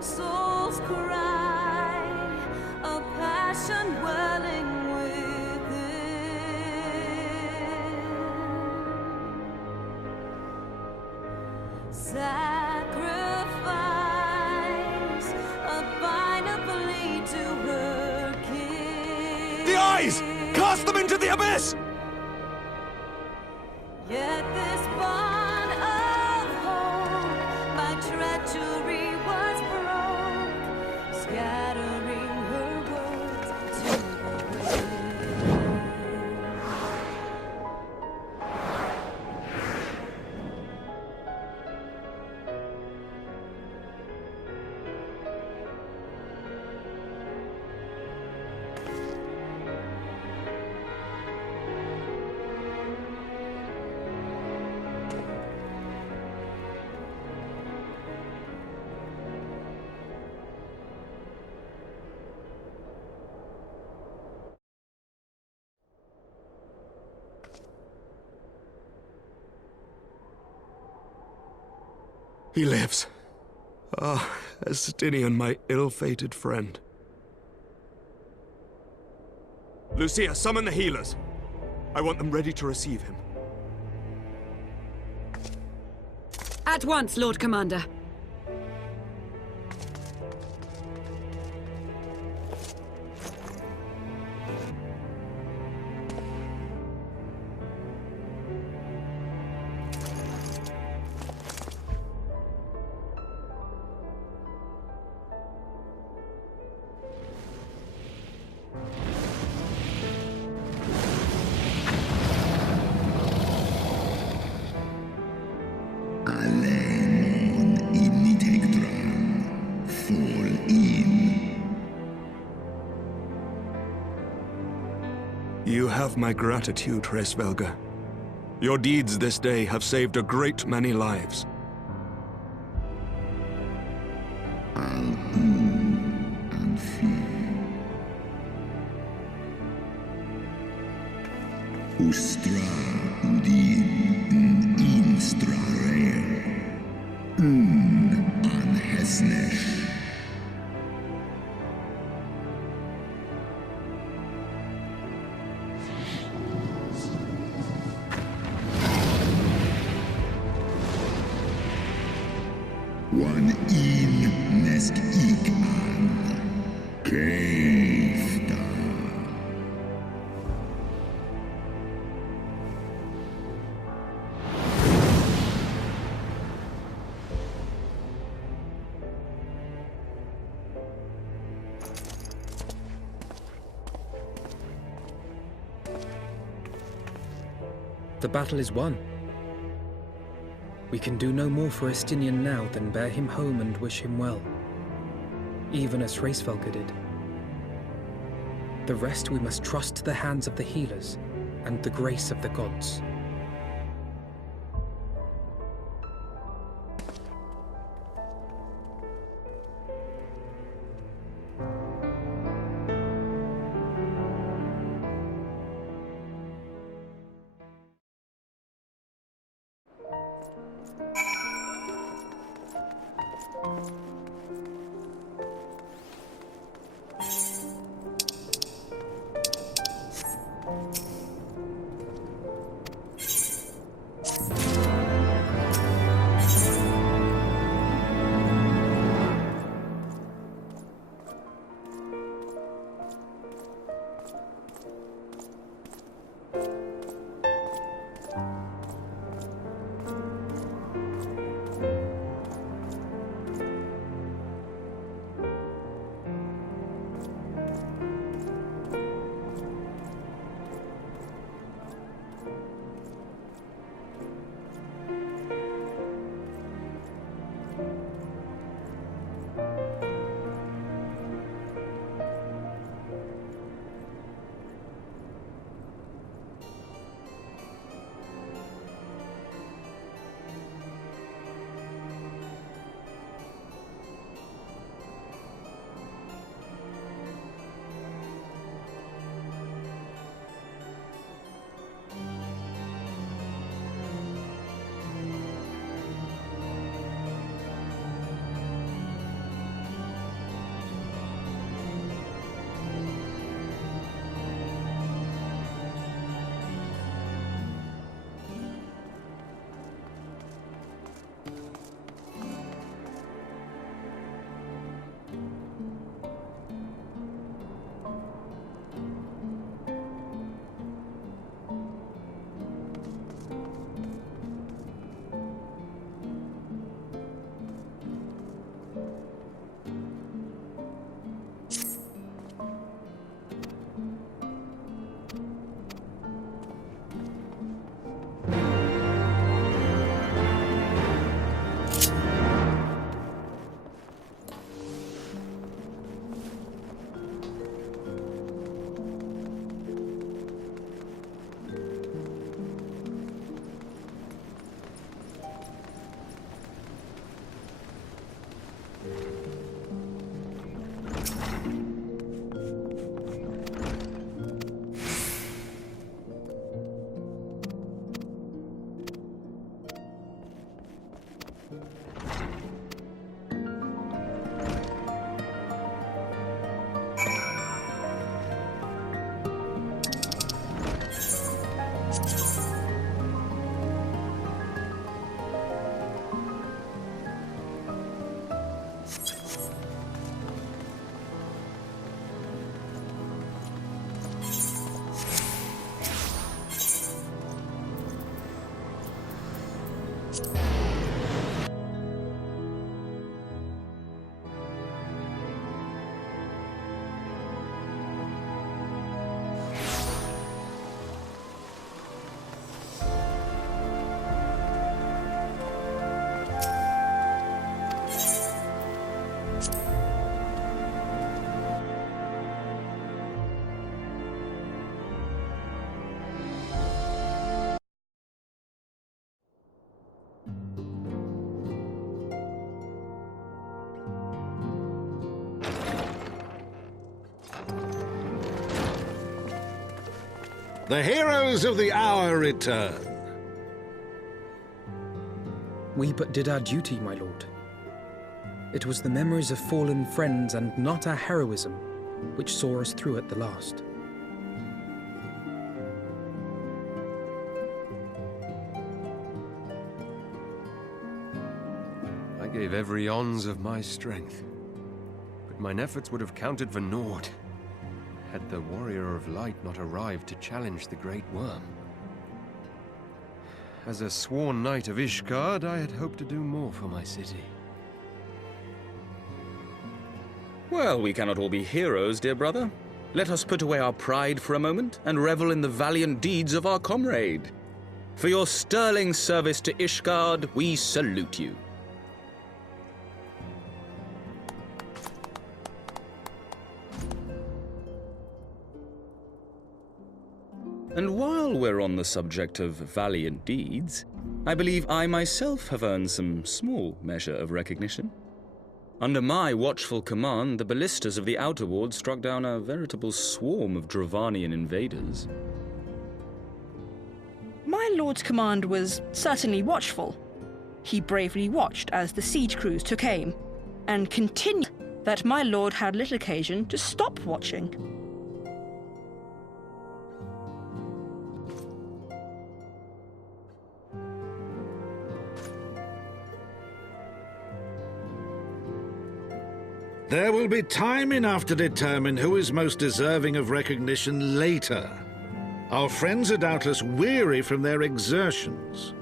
Soul's cry, a passion welling within. Sacrifice, a final plea to her king. The eyes! Cast them into the abyss! Yet this bond of hope by treachery was broke, scattering her words to the wind. He lives. Ah, Estinian, my ill-fated friend. Lucia, summon the healers. I want them ready to receive him. At once, Lord Commander. You have my gratitude, Hraesvelga. Your deeds this day have saved a great many lives. Ustra udi instrare anhesnesh. One in nesk ik an keifta. The battle is won. We can do no more for Estinian now than bear him home and wish him well, even as Hraesvelga did. The rest we must trust to the hands of the healers and the grace of the gods. The heroes of the hour return. We but did our duty, my lord. It was the memories of fallen friends and not our heroism which saw us through at the last. I gave every ounce of my strength, but mine efforts would have counted for naught had the Warrior of Light not arrived to challenge the Great Worm. As a sworn knight of Ishgard, I had hoped to do more for my city. Well, we cannot all be heroes, dear brother. Let us put away our pride for a moment and revel in the valiant deeds of our comrade. For your sterling service to Ishgard, we salute you. And while we're on the subject of valiant deeds, I believe I myself have earned some small measure of recognition. Under my watchful command, the ballistas of the Outer Ward struck down a veritable swarm of Dravanian invaders. My lord's command was certainly watchful. He bravely watched as the siege crews took aim, and continued that my lord had little occasion to stop watching. There will be time enough to determine who is most deserving of recognition later. Our friends are doubtless weary from their exertions.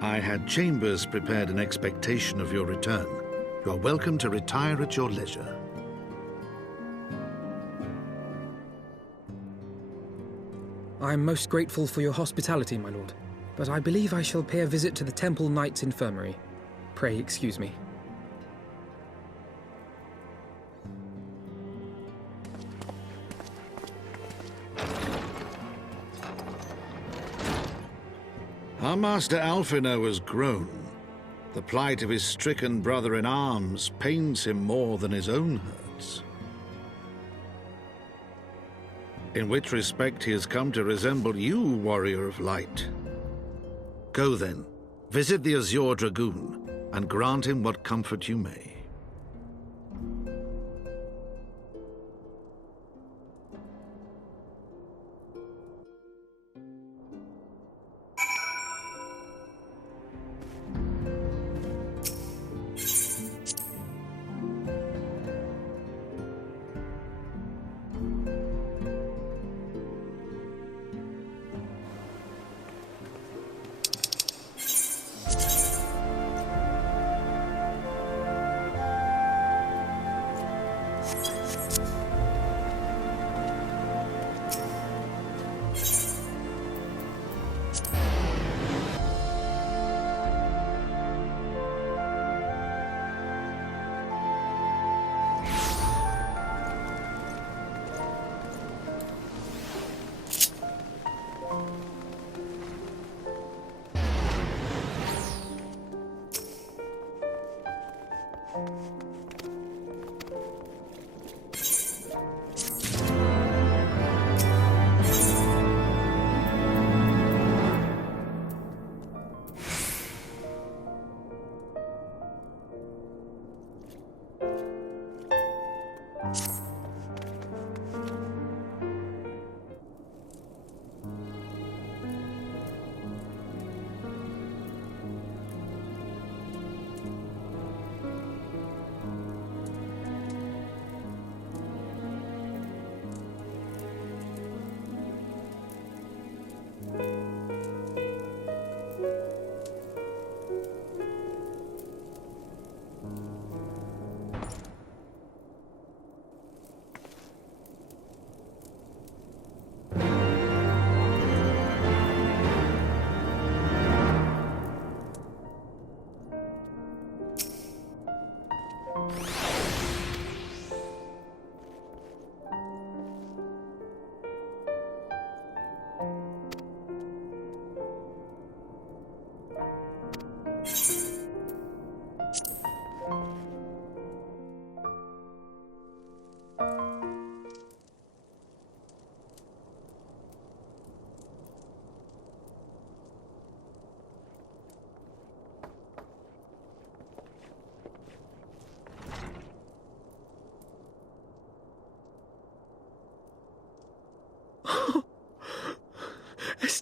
I had chambers prepared in expectation of your return. You are welcome to retire at your leisure. I am most grateful for your hospitality, my lord, but I believe I shall pay a visit to the Temple Knight's Infirmary. Pray excuse me. Our master Alphinaud has grown. The plight of his stricken brother-in-arms pains him more than his own hurts. In which respect he has come to resemble you, Warrior of Light. Go then, visit the Azure Dragoon, and grant him what comfort you may.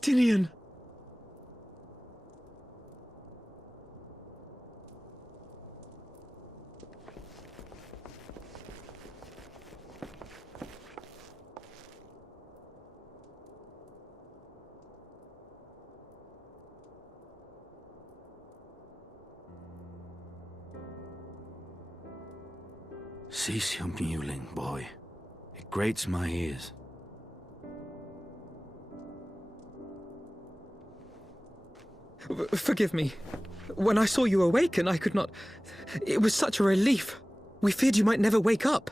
Estinian! Cease your mewling, boy. It grates my ears. Forgive me. When I saw you awaken, I could not... It was such a relief. We feared you might never wake up.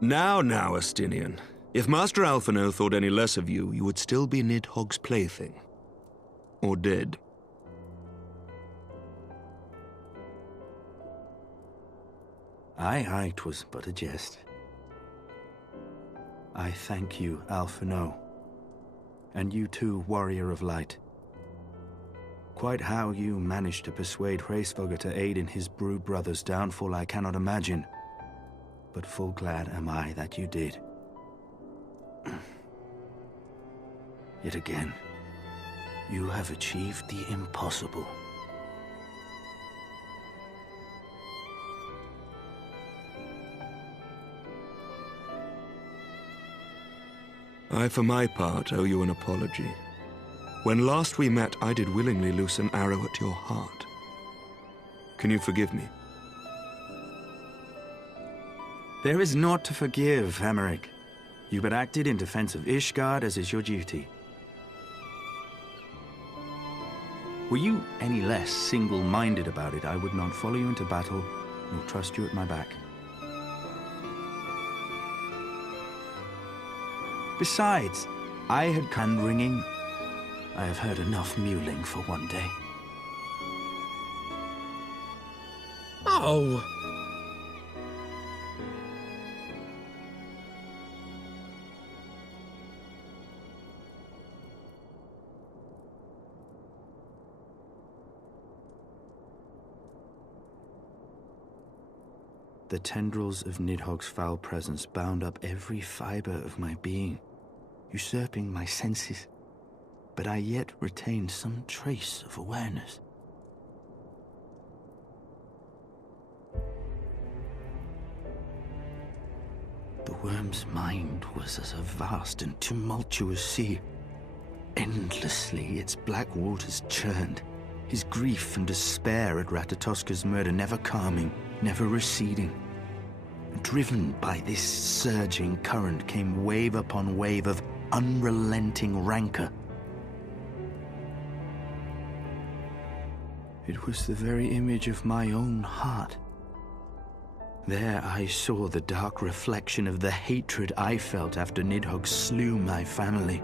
Now, Estinian. If Master Alphino thought any less of you, you would still be Nidhogg's plaything. Or dead. Aye, 'twas but a jest. I thank you, Alphino. And you too, Warrior of Light. Quite how you managed to persuade Hraesvelgr to aid in his brood brother's downfall I cannot imagine. But full glad am I that you did. Yet again, you have achieved the impossible. I, for my part, owe you an apology. When last we met, I did willingly loose an arrow at your heart. Can you forgive me? There is naught to forgive, Hameric. You but acted in defense of Ishgard as is your duty. Were you any less single-minded about it, I would not follow you into battle, nor trust you at my back. Besides, I had can ringing. I have heard enough mewling for one day. Oh! The tendrils of Nidhogg's foul presence bound up every fiber of my being, usurping my senses, but I yet retained some trace of awareness. The worm's mind was as a vast and tumultuous sea. Endlessly its black waters churned, his grief and despair at Ratatoska's murder never calming, never receding. Driven by this surging current came wave upon wave of unrelenting rancor. It was the very image of my own heart. There I saw the dark reflection of the hatred I felt after Nidhogg slew my family,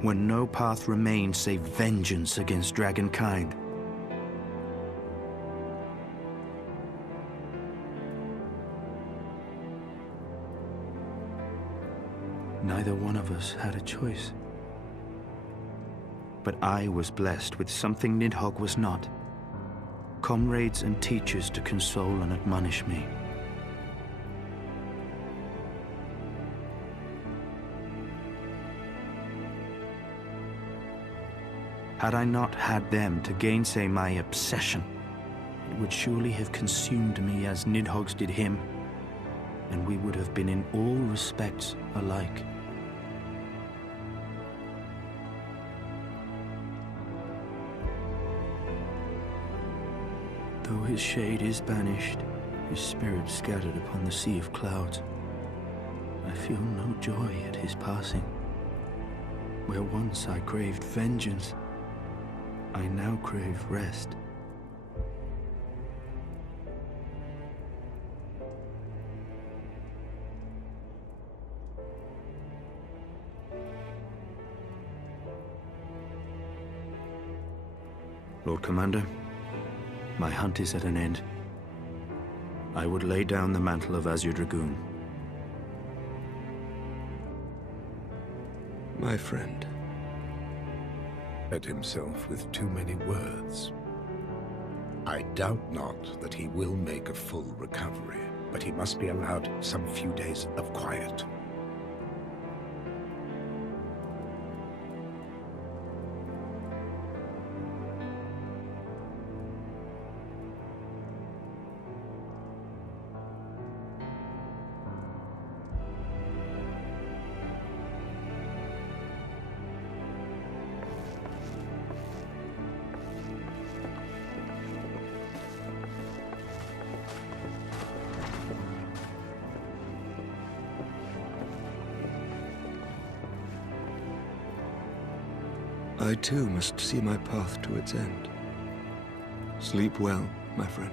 when no path remained save vengeance against dragonkind. Neither one of us had a choice. But I was blessed with something Nidhogg was not. Comrades and teachers to console and admonish me. Had I not had them to gainsay my obsession, it would surely have consumed me as Nidhogg's did him, and we would have been in all respects alike. Though his shade is banished, his spirit scattered upon the sea of clouds, I feel no joy at his passing. Where once I craved vengeance, I now crave rest. Lord Commander, my hunt is at an end. I would lay down the mantle of Azure Dragoon. My friend. Fed himself with too many words. I doubt not that he will make a full recovery, but he must be allowed some few days of quiet. I too must see my path to its end. Sleep well, my friend.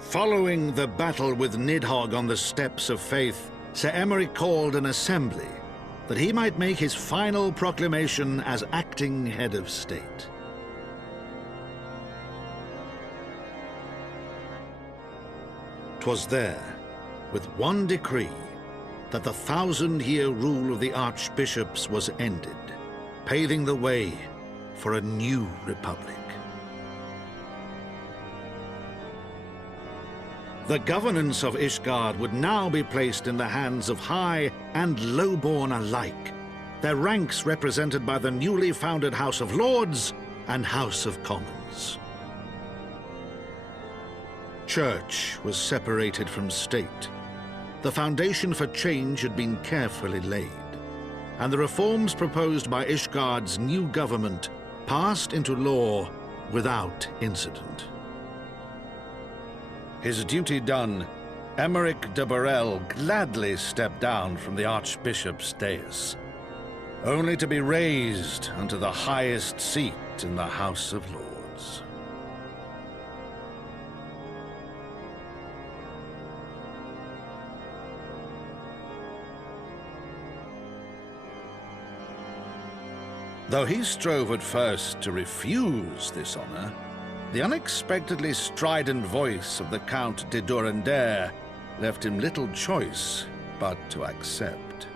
Following the battle with Nidhogg on the Steps of Faith, Sir Emeric called an assembly that he might make his final proclamation as acting head of state. "'Twas there, with one decree, that the 1,000-year rule of the archbishops was ended, paving the way for a new republic. The governance of Ishgard would now be placed in the hands of high and lowborn alike, their ranks represented by the newly founded House of Lords and House of Commons. Church was separated from state. The foundation for change had been carefully laid, and the reforms proposed by Ishgard's new government passed into law without incident. His duty done, Emeric de Burrell gladly stepped down from the Archbishop's dais, only to be raised unto the highest seat in the House of Lords. Though he strove at first to refuse this honor, the unexpectedly strident voice of the Count de Durandare left him little choice but to accept.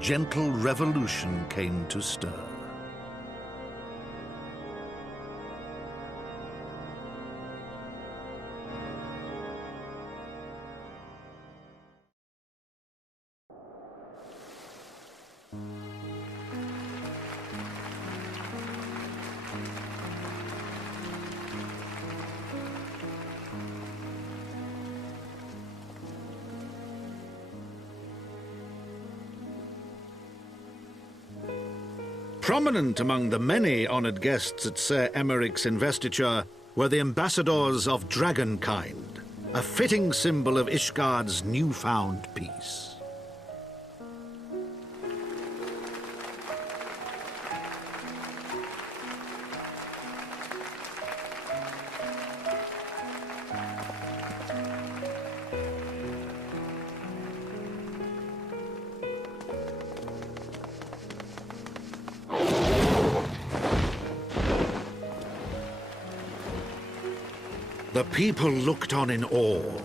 Gentle revolution came to stir. Prominent among the many honored guests at Sir Emeric's investiture were the ambassadors of Dragonkind, a fitting symbol of Ishgard's newfound peace. The people looked on in awe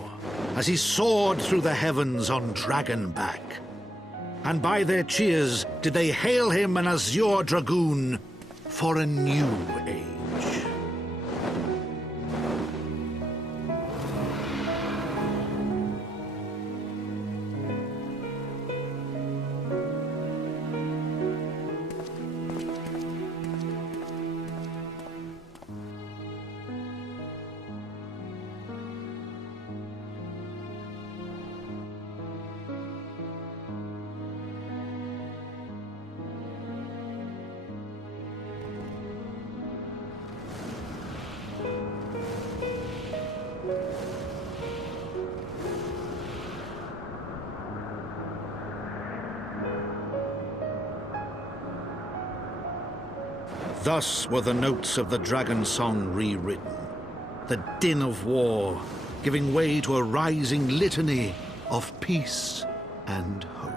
as he soared through the heavens on Dragonback. And by their cheers did they hail him an azure dragoon for a new age. Thus were the notes of the dragon song rewritten, the din of war giving way to a rising litany of peace and hope.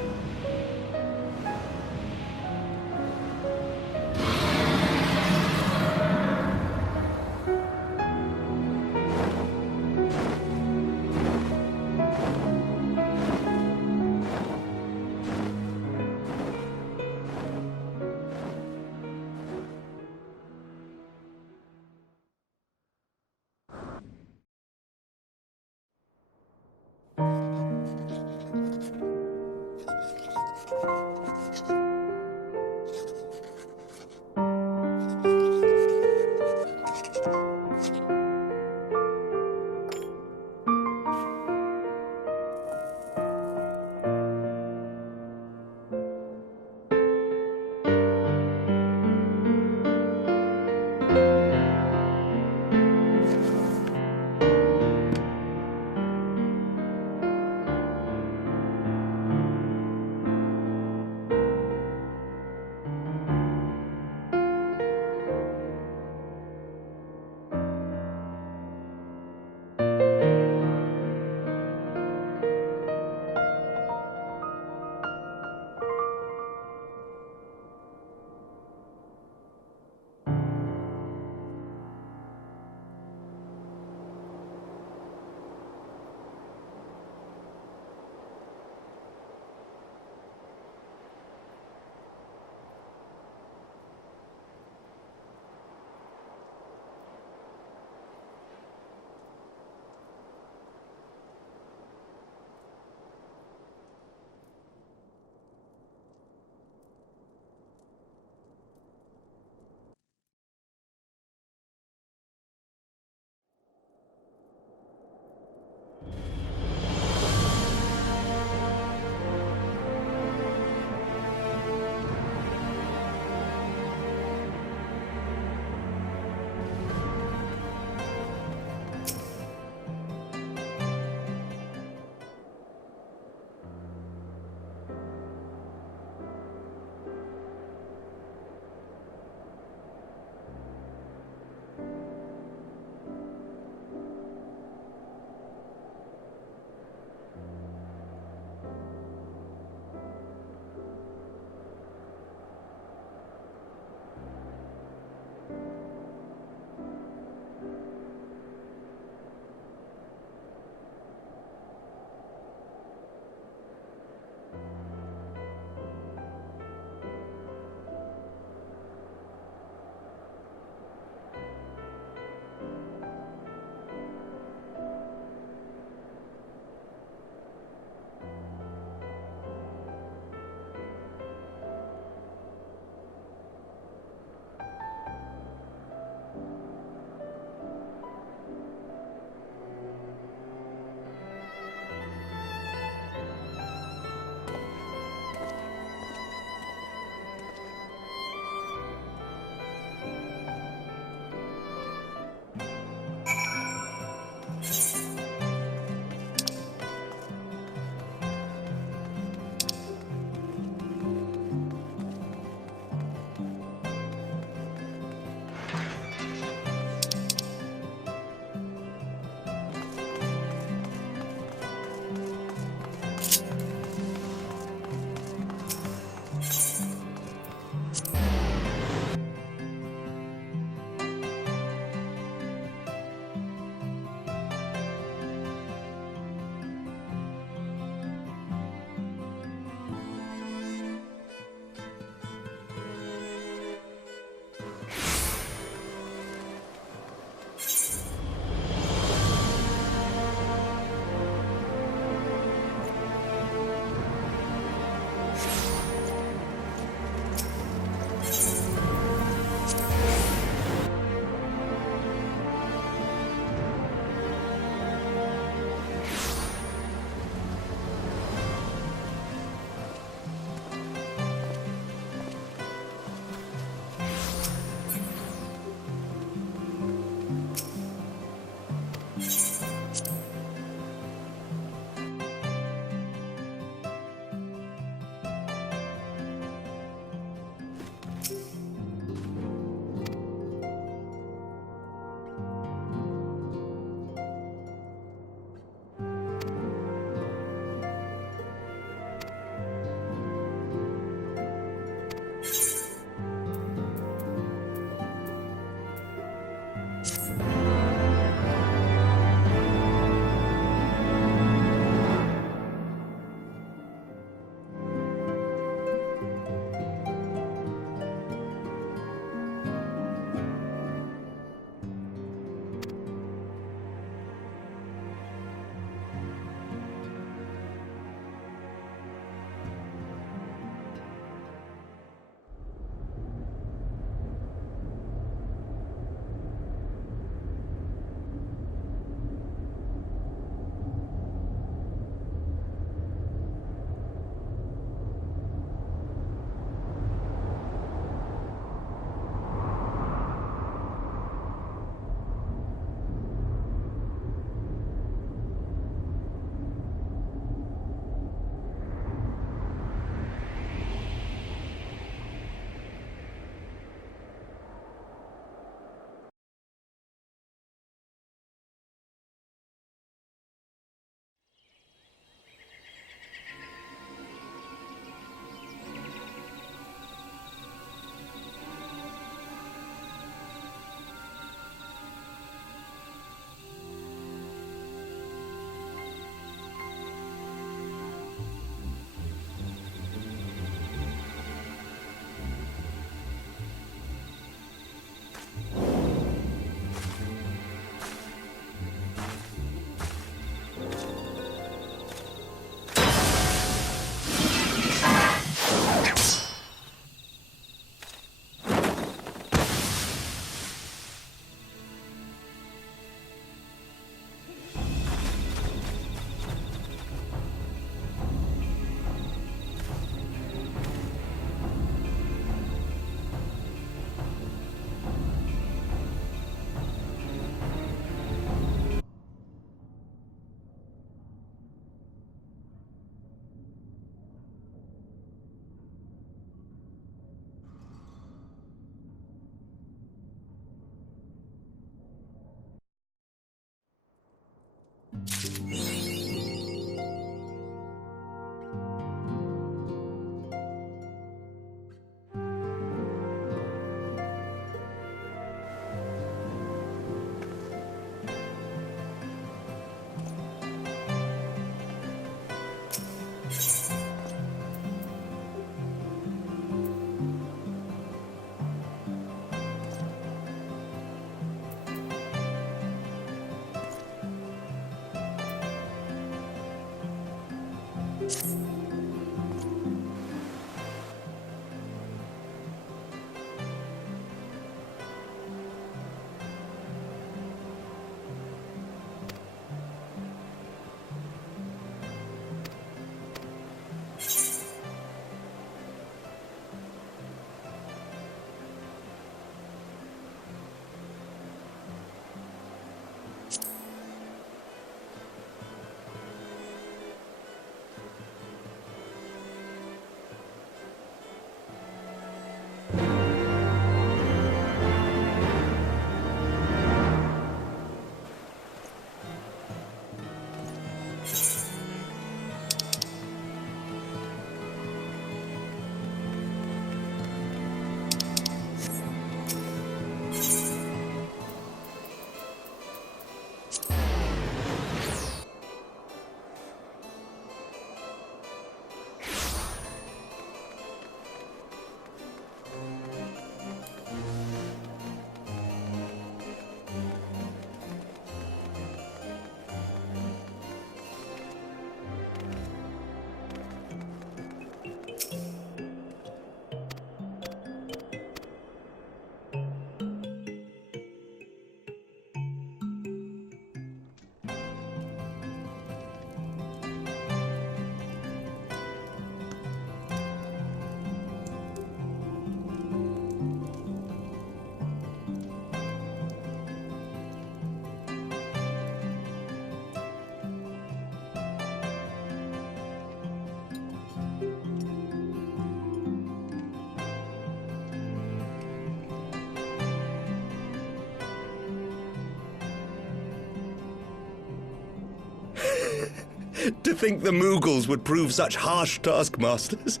To think the Moogles would prove such harsh taskmasters.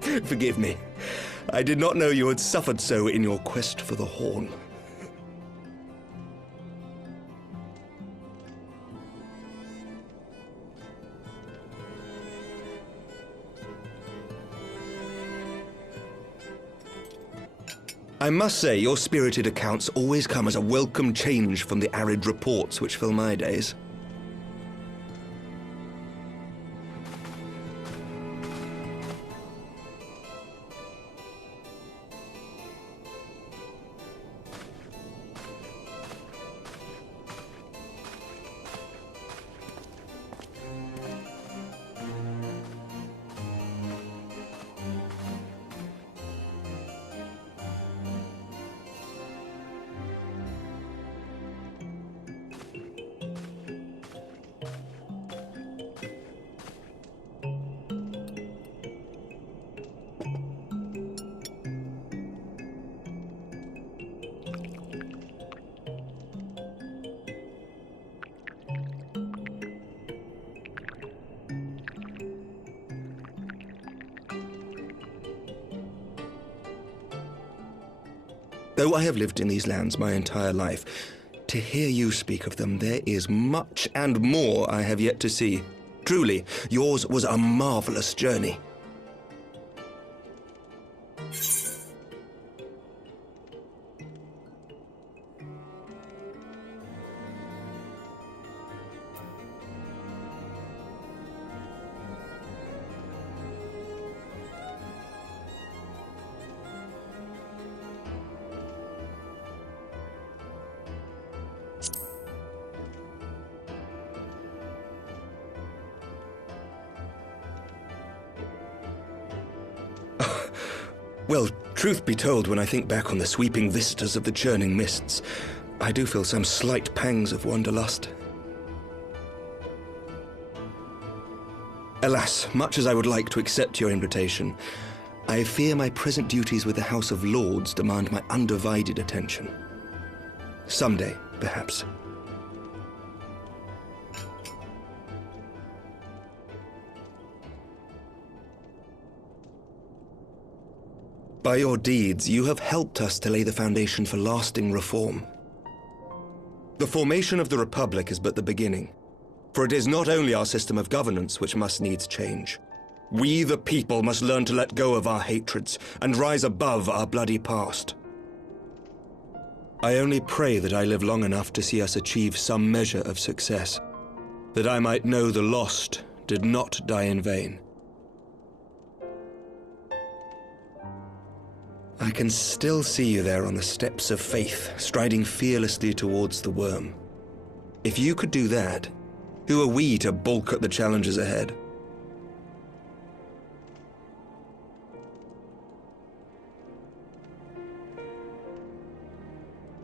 Forgive me. I did not know you had suffered so in your quest for the Horn. I must say, your spirited accounts always come as a welcome change from the arid reports which fill my days. Though I have lived in these lands my entire life, to hear you speak of them, there is much and more I have yet to see. Truly, yours was a marvelous journey. Well, truth be told, when I think back on the sweeping vistas of the churning mists, I do feel some slight pangs of wanderlust. Alas, much as I would like to accept your invitation, I fear my present duties with the House of Lords demand my undivided attention. Someday, perhaps. By your deeds, you have helped us to lay the foundation for lasting reform. The formation of the Republic is but the beginning, for it is not only our system of governance which must needs change. We, the people, must learn to let go of our hatreds and rise above our bloody past. I only pray that I live long enough to see us achieve some measure of success, that I might know the lost did not die in vain. I can still see you there on the steps of faith, striding fearlessly towards the worm. If you could do that, who are we to balk at the challenges ahead?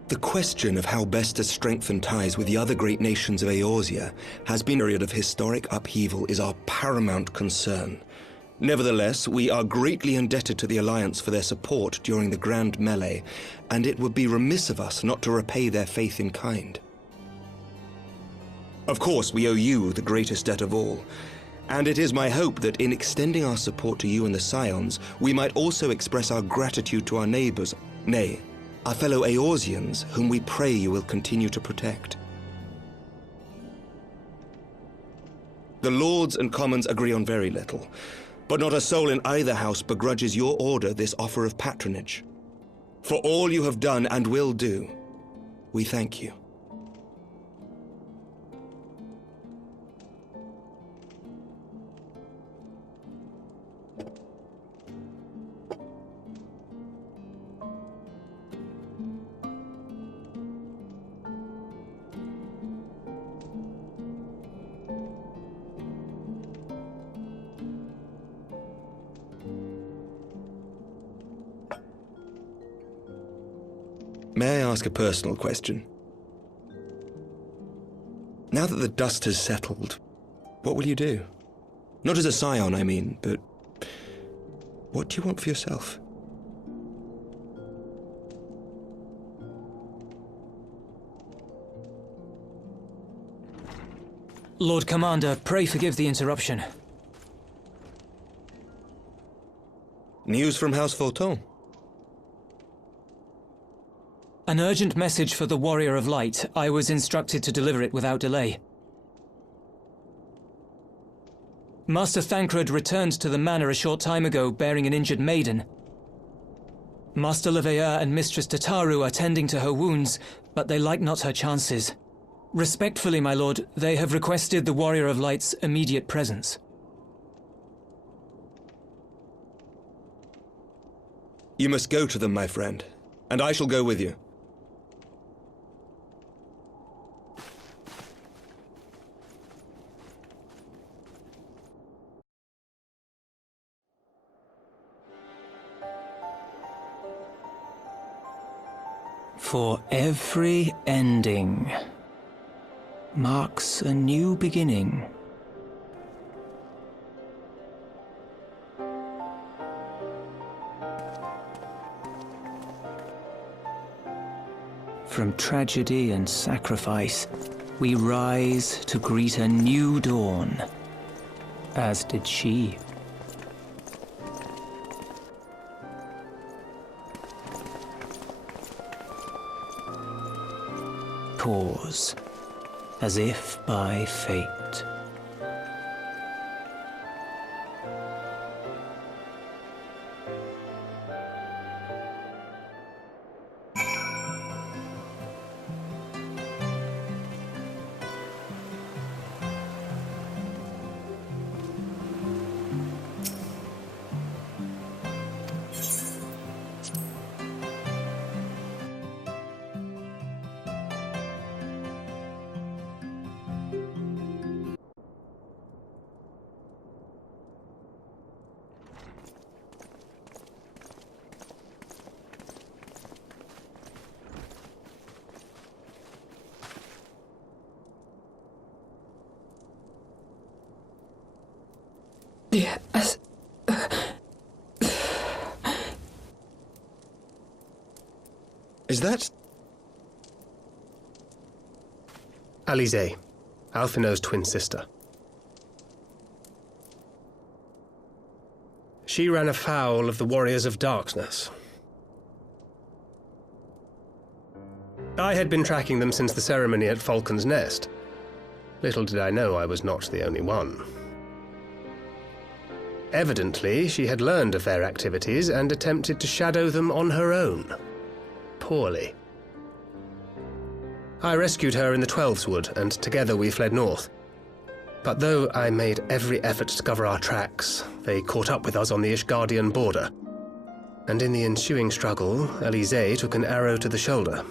The question of how best to strengthen ties with the other great nations of Eorzea has been a period of historic upheaval is our paramount concern. Nevertheless, we are greatly indebted to the Alliance for their support during the Grand Melee, and it would be remiss of us not to repay their faith in kind. Of course, we owe you the greatest debt of all, and it is my hope that in extending our support to you and the Scions, we might also express our gratitude to our neighbors, nay, our fellow Eorzeans, whom we pray you will continue to protect. The Lords and Commons agree on very little, but not a soul in either house begrudges your order this offer of patronage. For all you have done and will do, we thank you. May I ask a personal question? Now that the dust has settled, what will you do? Not as a scion, I mean, but what do you want for yourself? Lord Commander, pray forgive the interruption. News from House Fulton? An urgent message for the Warrior of Light. I was instructed to deliver it without delay. Master Thancred returned to the manor a short time ago, bearing an injured maiden. Master Leveilleur and Mistress Tataru are tending to her wounds, but they like not her chances. Respectfully, my lord, they have requested the Warrior of Light's immediate presence. You must go to them, my friend, and I shall go with you. For every ending marks a new beginning. From tragedy and sacrifice, we rise to greet a new dawn, as did she. Pause, as if by fate. Yes. Is that... Alize, Alphino's twin sister. She ran afoul of the Warriors of Darkness. I had been tracking them since the ceremony at Falcon's Nest. Little did I know I was not the only one. Evidently, she had learned of their activities and attempted to shadow them on her own. Poorly. I rescued her in the Twelveswood, and together we fled north. But though I made every effort to cover our tracks, they caught up with us on the Ishgardian border. And in the ensuing struggle, Alize took an arrow to the shoulder.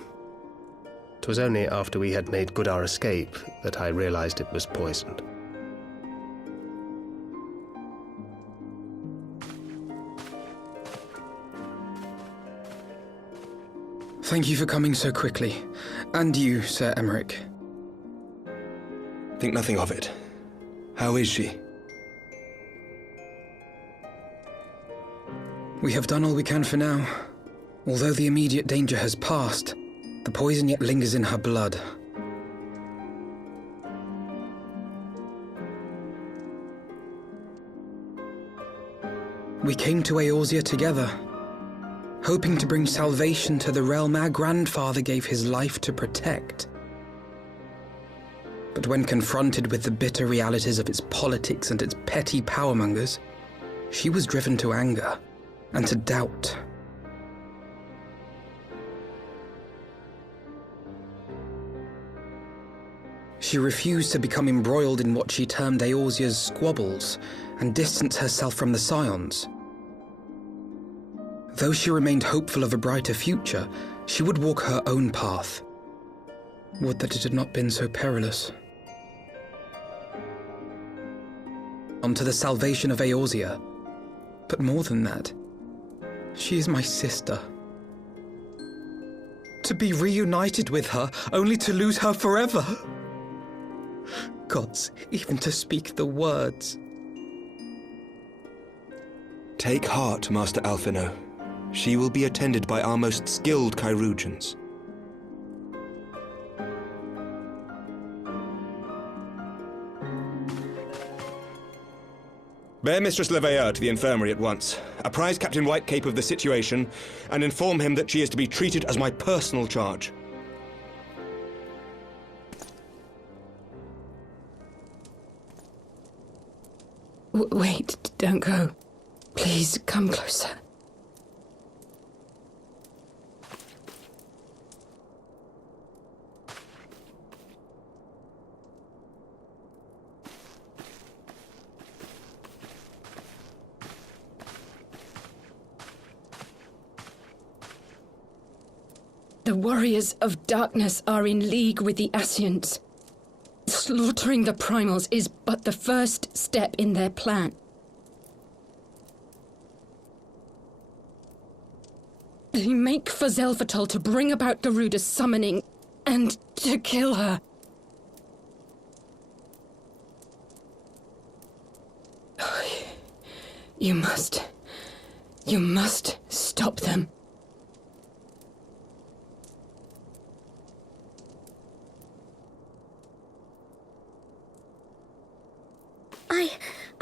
'Twas only after we had made good our escape that I realized it was poisoned. Thank you for coming so quickly. And you, Sir Emmerich. Think nothing of it. How is she? We have done all we can for now. Although the immediate danger has passed, the poison yet lingers in her blood. We came to Eorzea together, hoping to bring salvation to the realm our grandfather gave his life to protect. But when confronted with the bitter realities of its politics and its petty powermongers, she was driven to anger and to doubt. She refused to become embroiled in what she termed Eorzea's squabbles and distance herself from the Scions. Though she remained hopeful of a brighter future, she would walk her own path. Would that it had not been so perilous. On to the salvation of Eorzea. But more than that, she is my sister. To be reunited with her, only to lose her forever. Gods, even to speak the words. Take heart, Master Alphino. She will be attended by our most skilled Chirurgeons. Bear Mistress Leveilleur to the infirmary at once. Apprise Captain Whitecape of the situation, and inform him that she is to be treated as my personal charge. Wait, don't go. Please, come closer. The warriors of darkness are in league with the Ascients. Slaughtering the primals is but the first step in their plan. They make for Zelphatol to bring about Garuda's summoning and to kill her. You must stop them.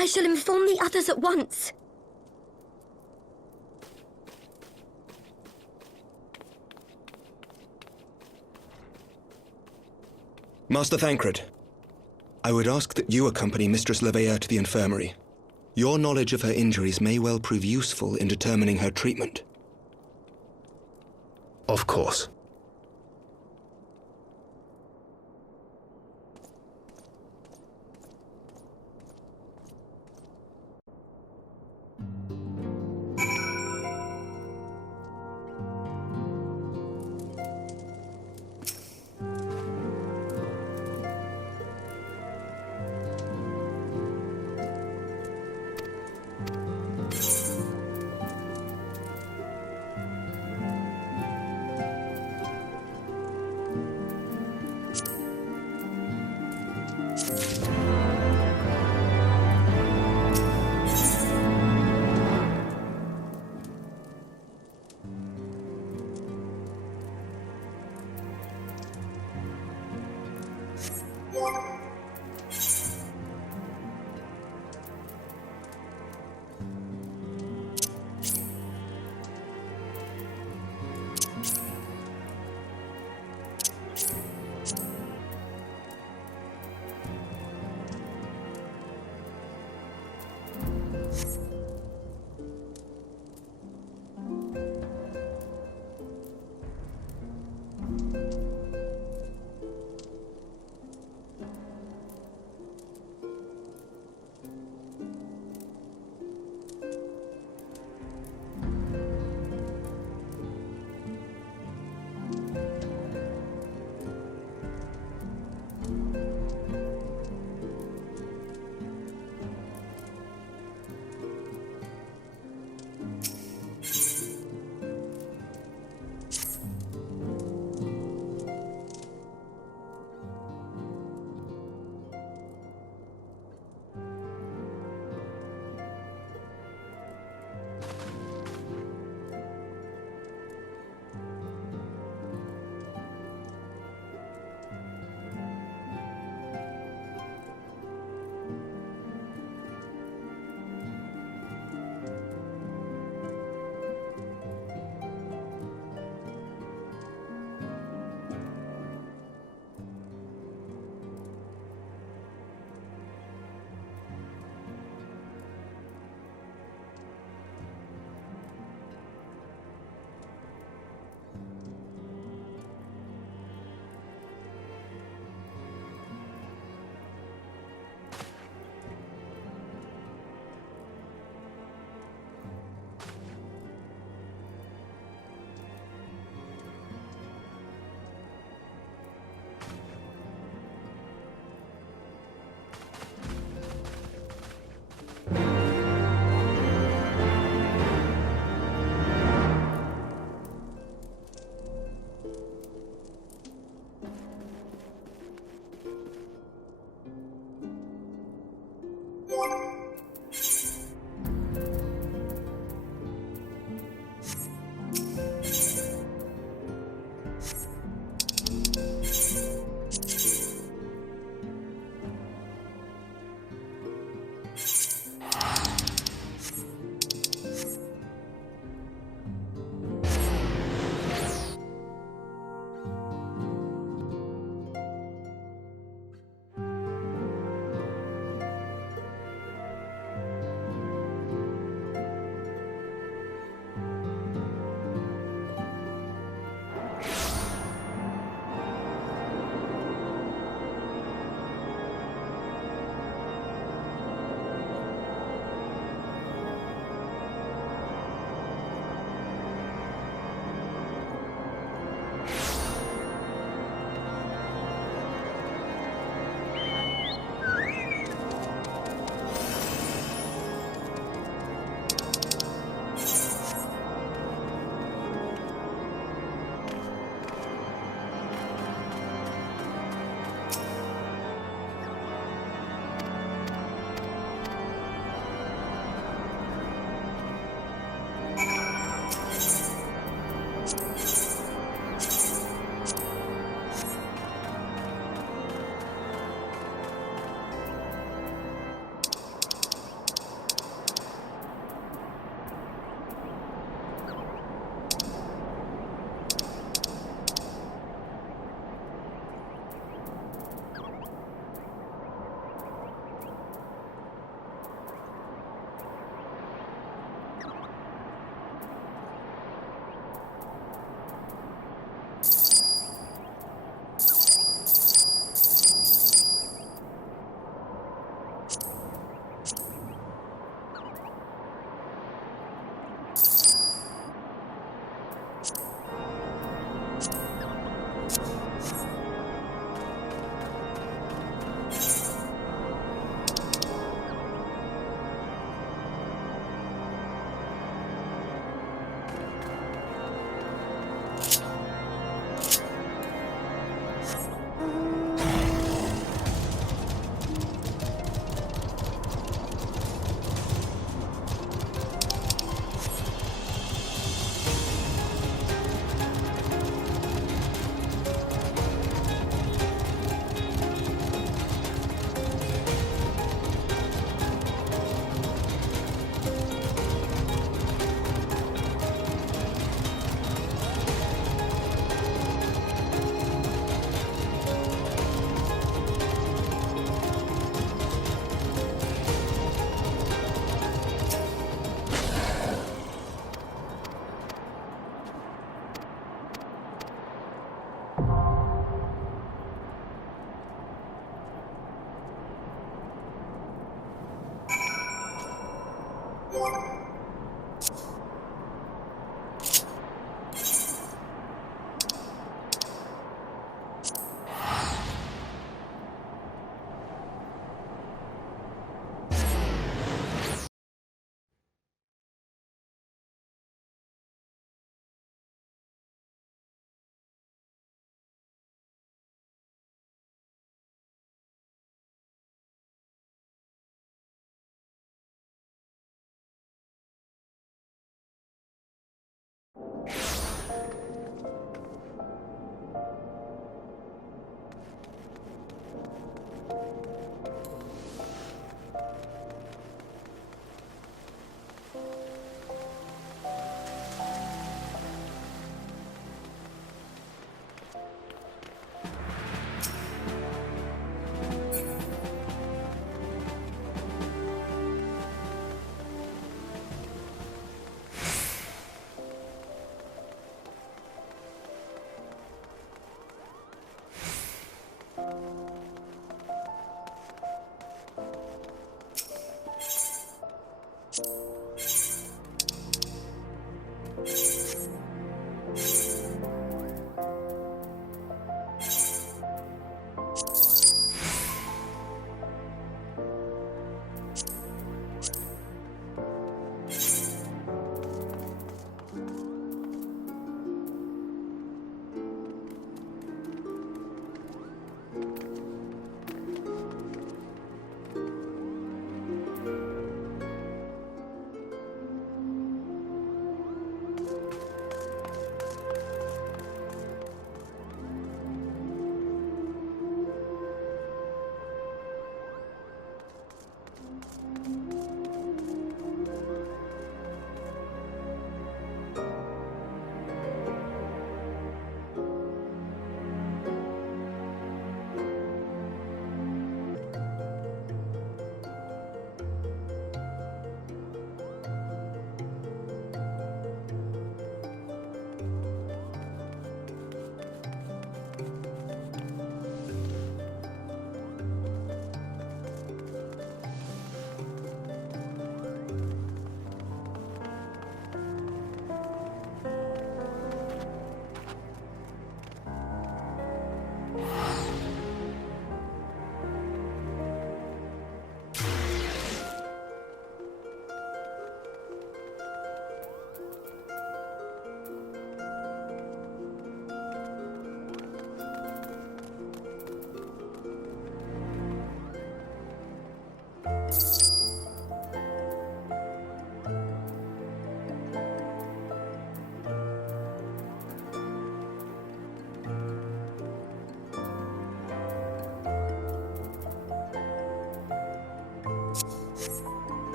I shall inform the others at once. Master Thancred, I would ask that you accompany Mistress Leveilleur to the infirmary. Your knowledge of her injuries may well prove useful in determining her treatment. Of course.